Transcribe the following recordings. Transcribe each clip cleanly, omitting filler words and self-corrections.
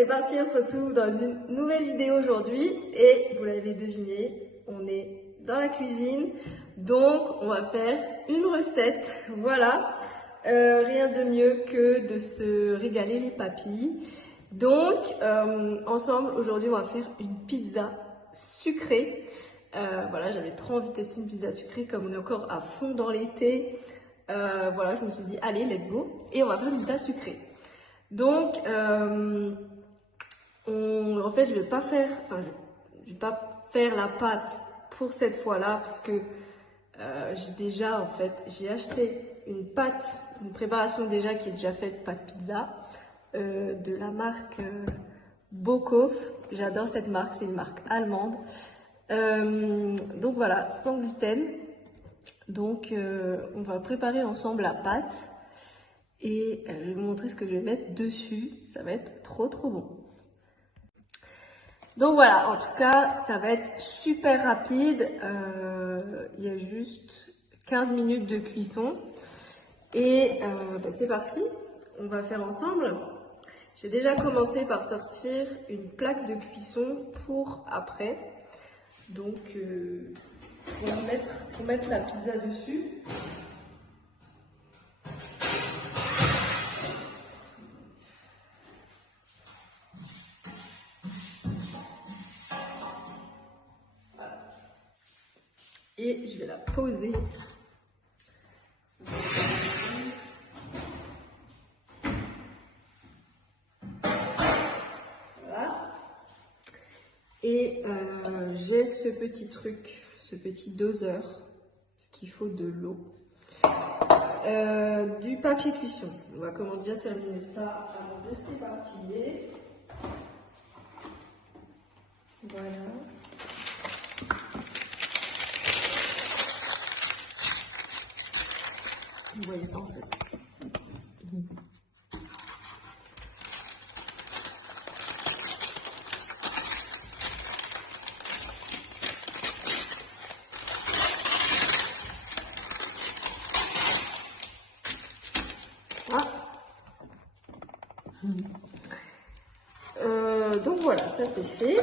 c'est parti, on se retrouve dans une nouvelle vidéo aujourd'hui et vous l'avez deviné, on est dans la cuisine, donc on va faire une recette, voilà, rien de mieux que de se régaler les papilles. Donc ensemble aujourd'hui on va faire une pizza sucrée. Voilà, j'avais trop envie de tester une pizza sucrée comme on est encore à fond dans l'été. Voilà, je me suis dit allez let's go et on va faire une pizza sucrée. Donc en fait je vais pas faire la pâte pour cette fois-là parce que j'ai acheté une pâte, une préparation déjà qui est déjà faite, pâte pizza de la marque Bochof. J'adore cette marque, c'est une marque allemande. Donc voilà, sans gluten. Donc on va préparer ensemble la pâte et je vais vous montrer ce que je vais mettre dessus. Ça va être trop bon. Donc voilà, en tout cas, ça va être super rapide. Il y a juste 15 minutes de cuisson. Et c'est parti, on va faire ensemble. J'ai déjà commencé par sortir une plaque de cuisson pour après. Donc, pour mettre la pizza dessus. Et je vais la poser. Voilà. Et j'ai ce petit truc, ce petit doseur, ce qu'il faut de l'eau, du papier cuisson. On va terminer ça avant de s'éparpiller. Voilà. Vous voyez pas en fait. Donc voilà, ça c'est fait.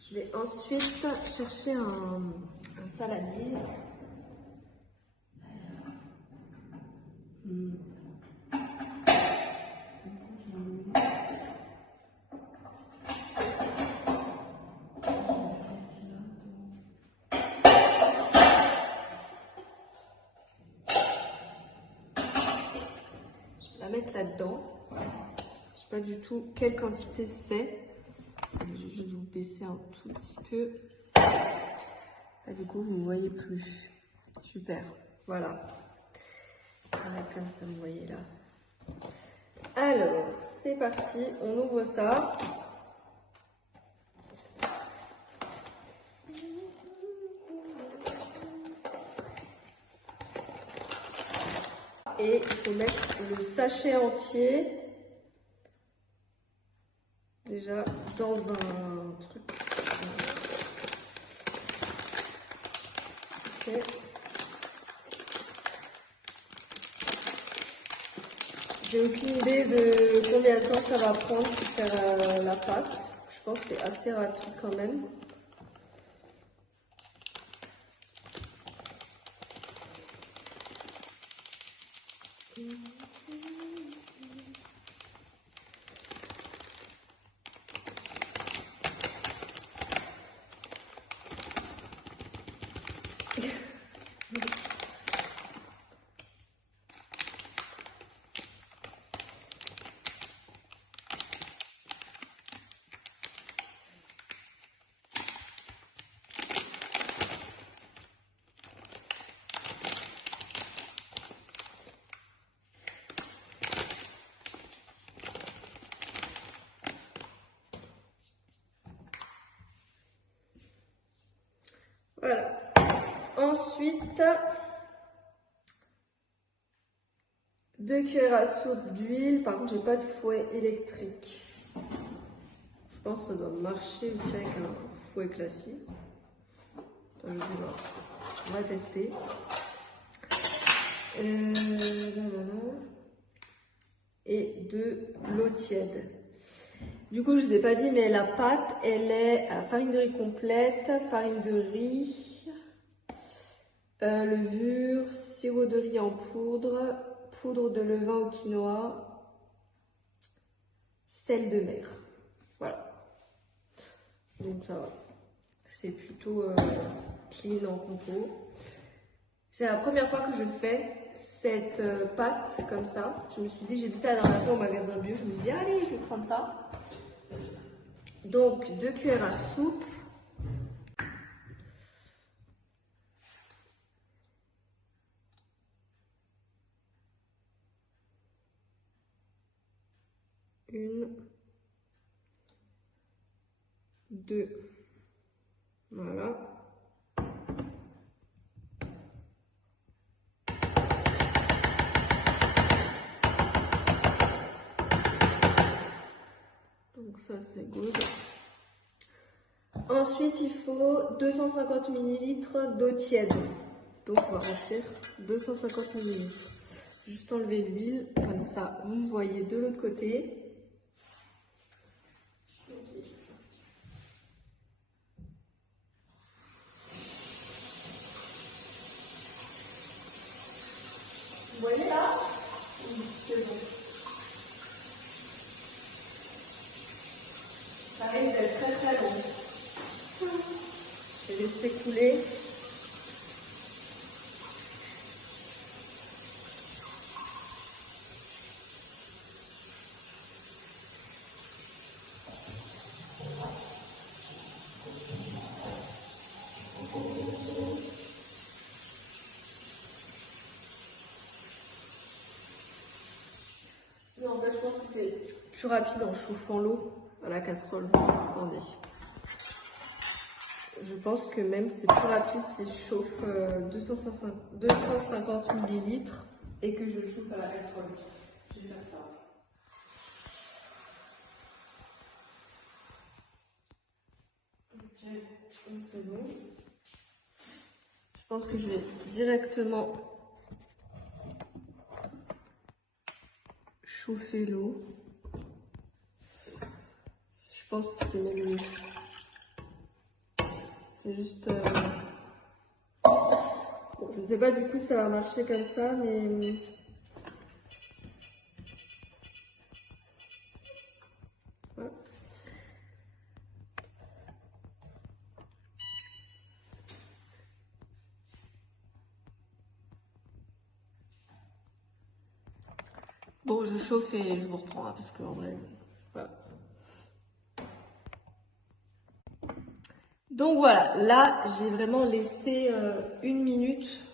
Je vais ensuite chercher un saladier. La mettre là-dedans. Je ne sais pas du tout quelle quantité c'est. Je vais juste vous baisser un tout petit peu. Ah, du coup, vous ne voyez plus. Super. Voilà. Comme ça, vous voyez là. Alors, c'est parti. On ouvre ça. Et il faut mettre le sachet entier déjà dans un truc. Okay. J'ai aucune idée de combien de temps ça va prendre pour faire la pâte. Je pense que c'est assez rapide quand même. Voilà. Ensuite, 2 cuillères à soupe d'huile. Par contre, j'ai pas de fouet électrique. Je pense que ça doit marcher aussi avec un fouet classique. Enfin, je sais pas. On va tester. Là. et de l'eau tiède. Du coup, je ne vous ai pas dit, mais la pâte, elle est à farine de riz complète, farine de riz, levure, sirop de riz en poudre, poudre de levain au quinoa, sel de mer. Voilà. Donc ça va. C'est plutôt clean en compo. C'est la première fois que je fais cette pâte comme ça. Je me suis dit, j'ai vu ça la dernière fois au magasin bio. Je me suis dit, allez, je vais prendre ça. Donc, 2 cuillères à soupe. Une, 2. Voilà. Donc ça c'est good. Ensuite il faut 250 ml d'eau tiède. Donc on va remplir 250 ml. Juste enlever l'huile, comme ça vous me voyez de l'autre côté. Vous voyez là? C'est bon. Ça risque d'être très très long. Je vais laisser couler. En fait, je pense que c'est plus rapide en chauffant l'eau à la casserole. Attendez. Je pense que même c'est plus rapide si je chauffe 250 ml et que je le chauffe à la casserole. Je vais faire ça. Ok, c'est bon. Je pense que je vais directement chauffer l'eau. Je pense que c'est même mieux. Juste. Bon, je ne sais pas du coup si ça va marcher comme ça, mais. Voilà. Bon, je chauffe et je vous reprends, hein, parce qu'en vrai. Voilà. Donc voilà, là j'ai vraiment laissé 1 minute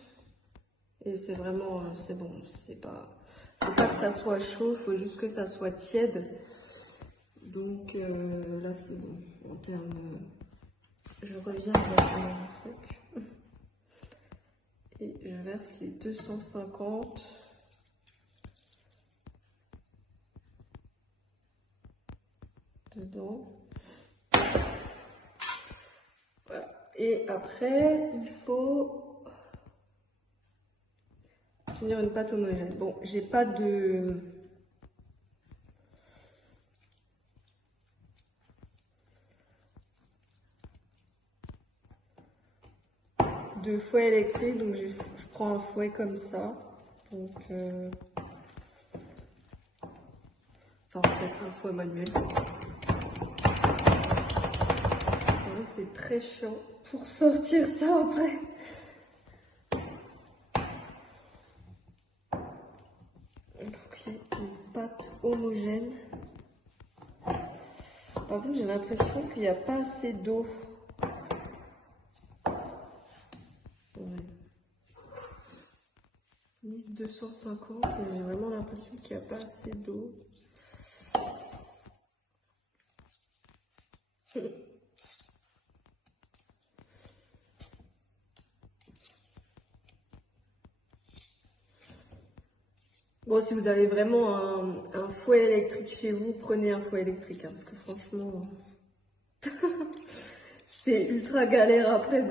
et c'est vraiment, c'est bon, c'est pas, faut pas que ça soit chaud, faut juste que ça soit tiède. Donc là c'est bon, en termes, je reviens avec mon truc et je verse les 250. Dedans. Voilà. Et après, il faut obtenir une pâte homogène. Bon, j'ai pas de fouet électrique, donc je prends un fouet comme ça. Donc, enfin, un fouet manuel. C'est très chiant pour sortir ça après. Donc, il y a une pâte homogène. Par contre, j'ai l'impression qu'il n'y a pas assez d'eau. Mise 250, mais j'ai vraiment l'impression qu'il n'y a pas assez d'eau. Bon, si vous avez vraiment un fouet électrique chez vous, prenez un fouet électrique, hein, parce que franchement, c'est ultra galère après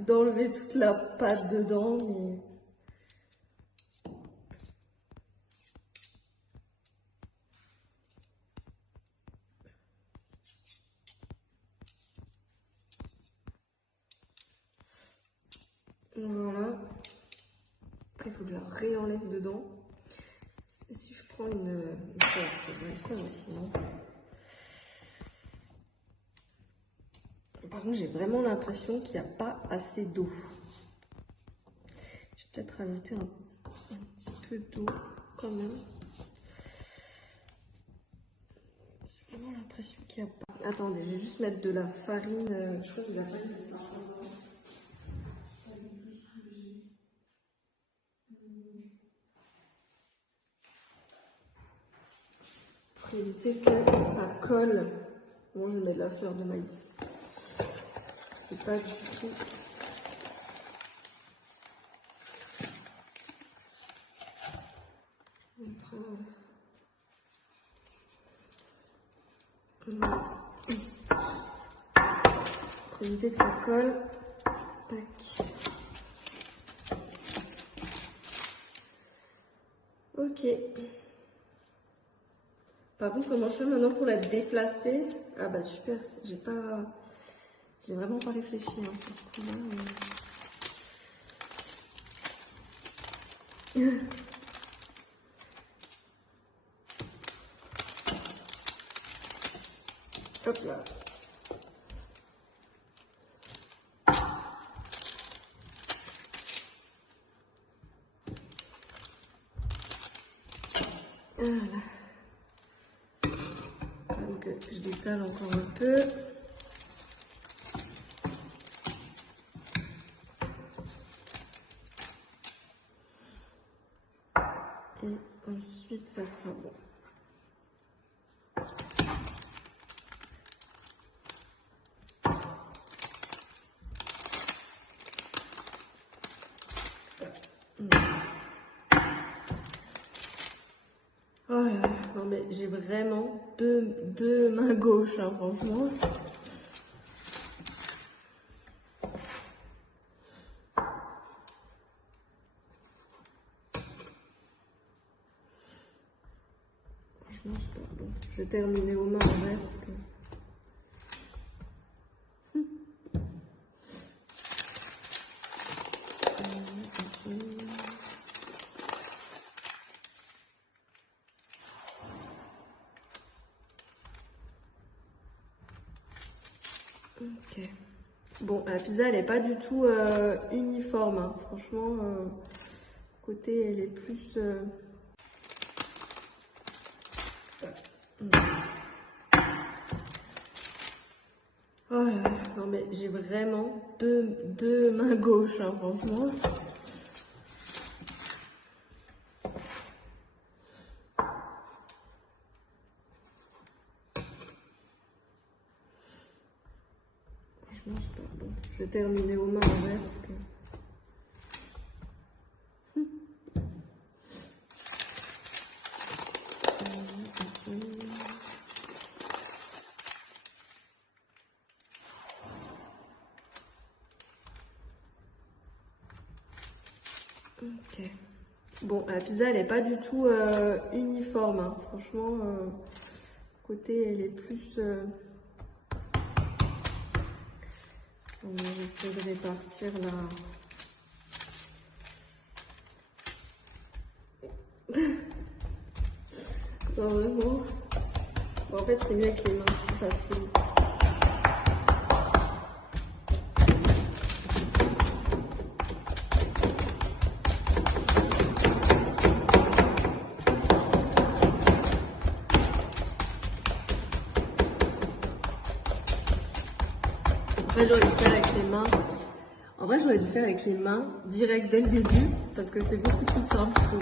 d'enlever toute la pâte dedans. Mais... Après, il faut que je la réenlève dedans. Si je prends une serre, ça devrait le faire aussi, non? Par contre, j'ai vraiment l'impression qu'il n'y a pas assez d'eau. Je vais peut-être rajouter un petit peu d'eau quand même. J'ai vraiment l'impression qu'il n'y a pas. Attendez, je vais juste mettre de la farine. Je crois que de la farine de sarrasin. Pour éviter que ça colle. Bon, je mets de la fleur de maïs. C'est pas du tout. Pour éviter que ça colle. Tac. Ok. Par contre, comment je fais maintenant pour la déplacer? Ah bah super, j'ai vraiment pas réfléchi. Hop là. Voilà. Donc je détale encore un peu. Et ensuite, ça sera bon. Oh là là, non mais j'ai vraiment deux mains gauches, hein, franchement. Franchement, c'est pas bon. Je vais terminer aux mains en vrai parce que... Ok. Bon, la pizza, elle n'est pas du tout uniforme. Hein. Franchement, côté, elle est plus... Oh là là, non mais j'ai vraiment deux mains gauches, hein, franchement. Franchement, c'est pas bon. Je vais terminer aux mains en vrai parce que... Ok. Bon, la pizza, elle n'est pas du tout uniforme. Hein. Franchement, côté, elle est plus... On va essayer de répartir là. Non, vraiment. Bon, en fait, c'est mieux avec les mains, c'est plus facile. Après, j'aurais dû faire avec les mains. En vrai, j'aurais dû faire avec les mains direct dès le début parce que c'est beaucoup plus simple, je trouve.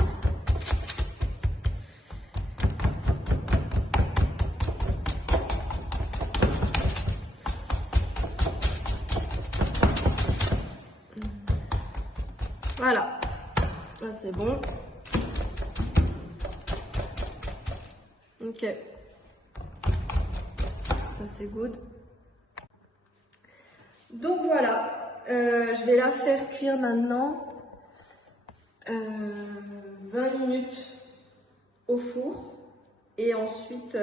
Voilà. Là, c'est bon. Ok. Ça, c'est good. Donc voilà, je vais la faire cuire maintenant 20 minutes au four et ensuite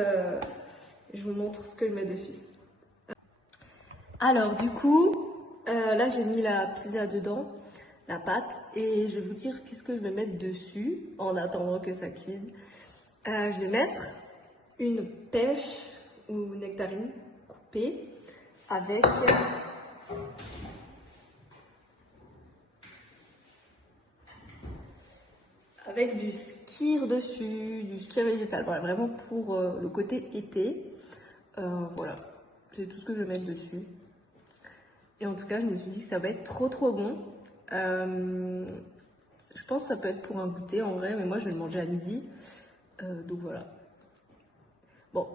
je vous montre ce que je mets dessus. Alors du coup, là j'ai mis la pizza dedans. la pâte et je vais vous dire qu'est-ce que je vais mettre dessus en attendant que ça cuise. Je vais mettre une pêche ou nectarine coupée avec du skyr dessus, du skyr végétal, voilà, vraiment pour le côté été. Voilà, c'est tout ce que je vais mettre dessus. Et en tout cas, je me suis dit que ça va être trop bon. Je pense que ça peut être pour un goûter en vrai, mais moi je vais le manger à midi. Donc voilà. Bon,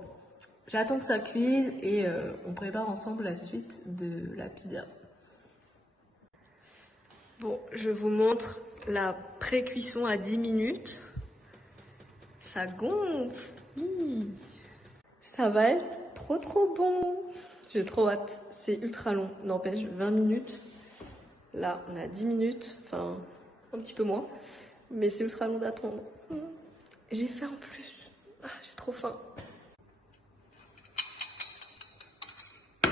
j'attends que ça cuise et on prépare ensemble la suite de la pizza. Bon, je vous montre la pré-cuisson à 10 minutes. Ça gonfle. Ça va être trop bon. J'ai trop hâte. C'est ultra long. N'empêche, 20 minutes. Là, on a 10 minutes. Enfin, un petit peu moins. Mais c'est ultra long d'attendre. J'ai faim en plus. Ah, j'ai trop faim. Je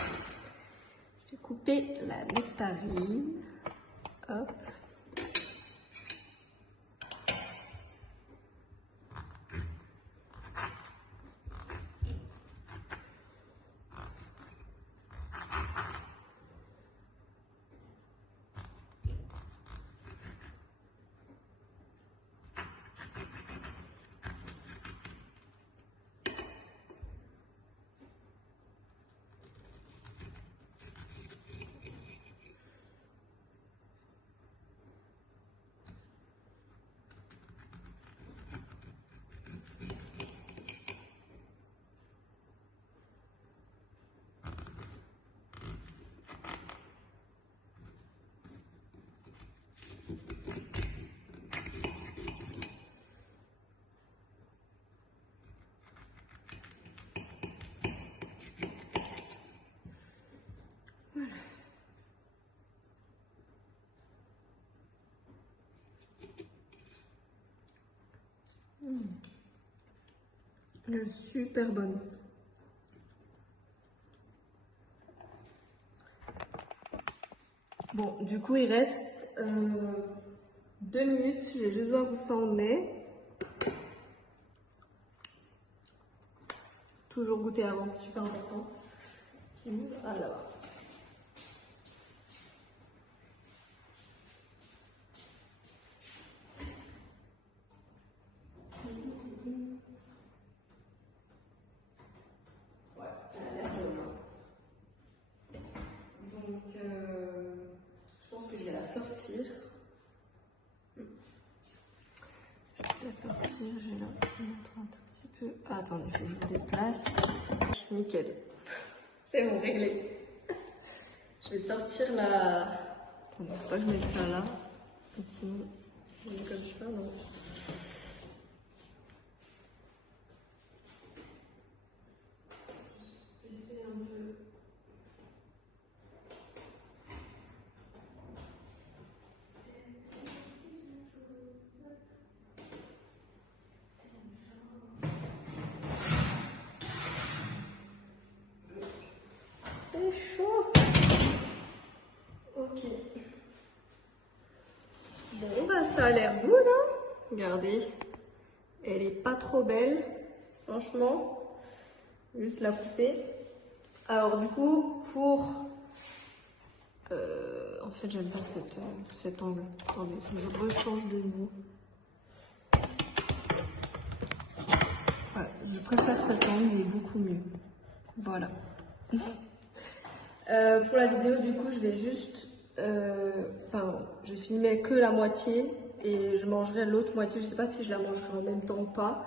vais couper la nectarine. Hop. Elle est super bonne. Bon, du coup, il reste 2 minutes. Je vais juste voir où ça en est. Toujours goûter avant, c'est super important. Ah là-bas. Sortir. Je vais la sortir, je vais la mettre un tout petit peu. Ah, attendez, il faut que je me déplace. Nickel. C'est bon, réglé. Je vais sortir la. Attendez, faut pas que je mette ça là. Parce que sinon, je mets comme ça, non. C'est chaud. Ok. Bon, bah ça a l'air good, hein. Regardez. Elle est pas trop belle, franchement. Juste la couper. Alors du coup, pour... en fait, j'aime pas cet angle. Attendez, il faut que je rechange de nouveau. Voilà, je préfère cet angle, il est beaucoup mieux. Voilà. Pour la vidéo, du coup, je vais juste... je filmais que la moitié et je mangerai l'autre moitié. Je sais pas si je la mangerai en même temps ou pas.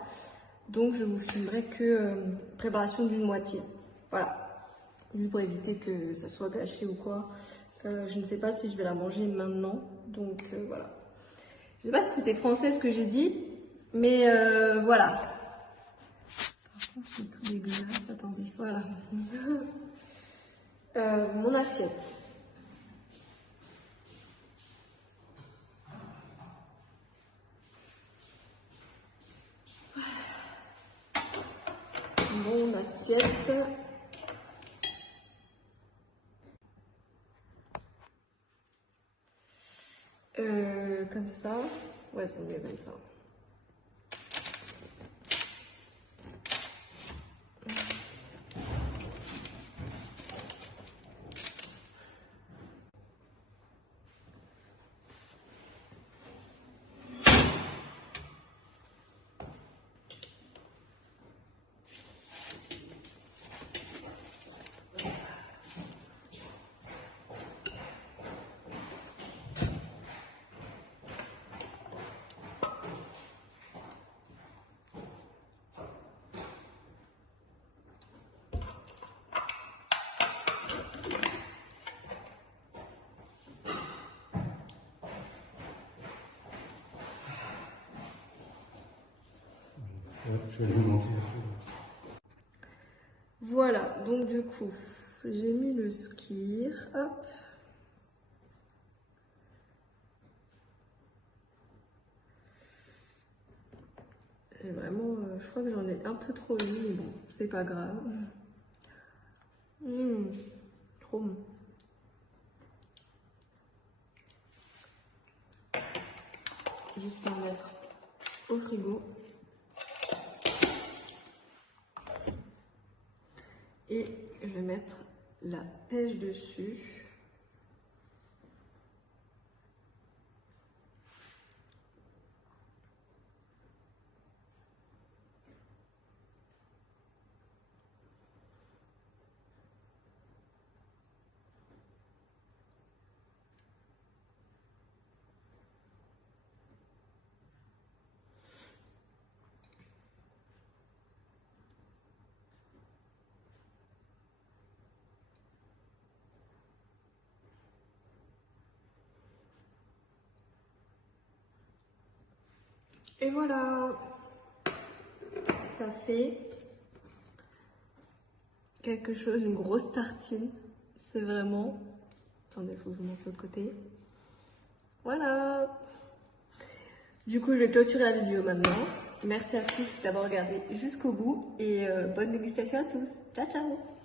Donc, je vous filmerai que préparation d'une moitié. Voilà. Juste pour éviter que ça soit gâché ou quoi. Je ne sais pas si je vais la manger maintenant. Donc, voilà. Je sais pas si c'était français ce que j'ai dit. Mais voilà. Par contre, c'est tout dégueulasse. Attendez, voilà. Mon assiette. Mon assiette. comme ça. Ouais, c'est mieux comme ça. Je vais vous mentir. Voilà, donc du coup, j'ai mis le skir, hop. Et vraiment, je crois que j'en ai un peu trop mis, mais bon, c'est pas grave. Trop bon. Juste en mettre au frigo. Et je vais mettre la pêche dessus. Et voilà, ça fait quelque chose, une grosse tartine. C'est vraiment... Attendez, il faut que je monte l'autre côté. Voilà. Du coup, je vais clôturer la vidéo maintenant. Merci à tous d'avoir regardé jusqu'au bout et bonne dégustation à tous. Ciao, ciao!